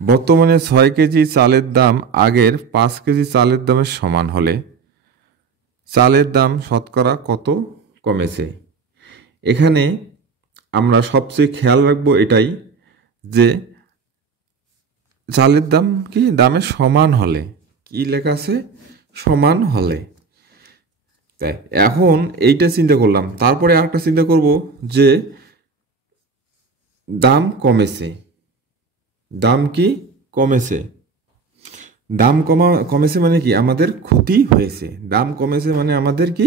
বর্তমানে 6 কেজি চালের দাম আগের 5 কেজি চালের দামের সমান হলে চালের দাম শতকরা কত কমেছে? এখানে আমরা সবচেয়ে খেয়াল রাখবো এটাই যে চালের দাম কি দামের সমান হলে, কি লেখা আছে সমান হলে। তাই এখন এইটা চিন্তা করলাম, তারপরে আরেকটা চিন্তা করব যে দাম কমেছে, দাম কি কমেছে, দাম কমেছে মানে কি আমাদের ক্ষতি হয়েছে, দাম কমেছে মানে আমাদের কি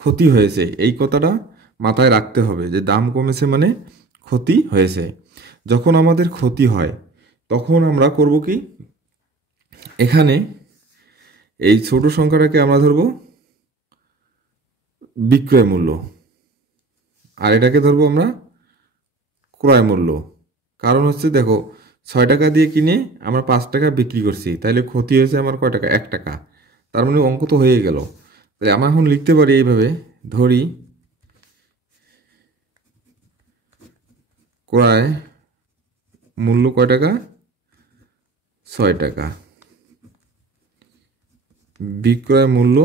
ক্ষতি হয়েছে। এই কথাটা মাথায় রাখতে হবে যে দাম কমেছে মানে ক্ষতি হয়েছে। যখন আমাদের ক্ষতি হয় তখন আমরা করব কি, এখানে এই ছোট সংখ্যাটাকে আমরা ধরব বিক্রয় মূল্য, আর এটাকে ধরবো আমরা ক্রয় মূল্য। কারণ হচ্ছে দেখো 6 টাকা দিয়ে কিনে আমরা 5 টাকা বিক্রি করছি, তাহলে ক্ষতি হয়েছে আমার কয় টাকা? 1 টাকা। তার মানে অঙ্ক তো হয়ে গেল। তাহলে আমরা এখন লিখতে পারি এইভাবে, ধরি ক্রয় মূল্য কয় টাকা? 6 টাকা। বিক্রয় মূল্য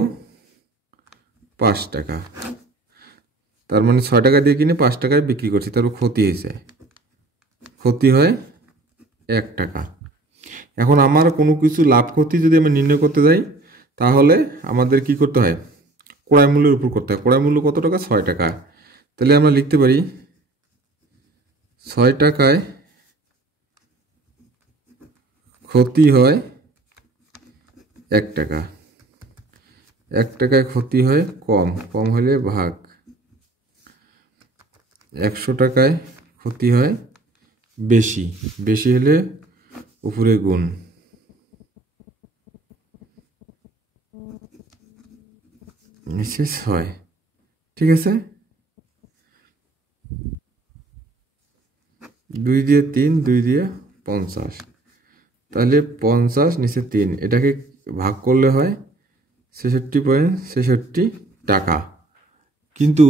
5 টাকা। তার মানে 6 টাকা দিয়ে কিনে 5 টাকায় বিক্রি করছি, তারপর ক্ষতি হয়েছে, ক্ষতি হয় 1 টাকা। এখন আমার কোনো কিছু লাভ ক্ষতি যদি আমি নির্ণয় করতে যাই তাহলে আমাদের কি করতে হয়? ক্রয় মূল্যের উপর করতে হয়। ক্রয় মূল্য কত টাকা? 6 টাকা। তাহলে আমরা লিখতে পারি 6 টাকায় ক্ষতি হয় 1 টাকা। 1 টাকায় ক্ষতি হয় কম, কম হলে ভাগ। 100 টাকায় ক্ষতি হয় বেশি, বেশি হলে উপরে গুণ। নিচে 6। ঠিক আছে, 2 দিয়ে 3, 2 দিয়ে 50। তাহলে 50 নিচে 3, এটাকে ভাগ করলে হয় 66.66 টাকা। কিন্তু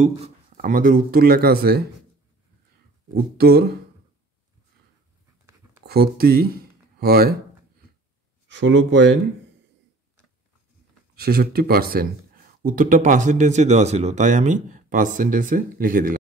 আমাদের উত্তর লেখা আছে, উত্তর ক্ষতি হয় 16.66%। উত্তরটা পার্সেন্টেন্সে দেওয়া ছিল, তাই আমি পার্সেন্টেন্সে লিখে দিলাম।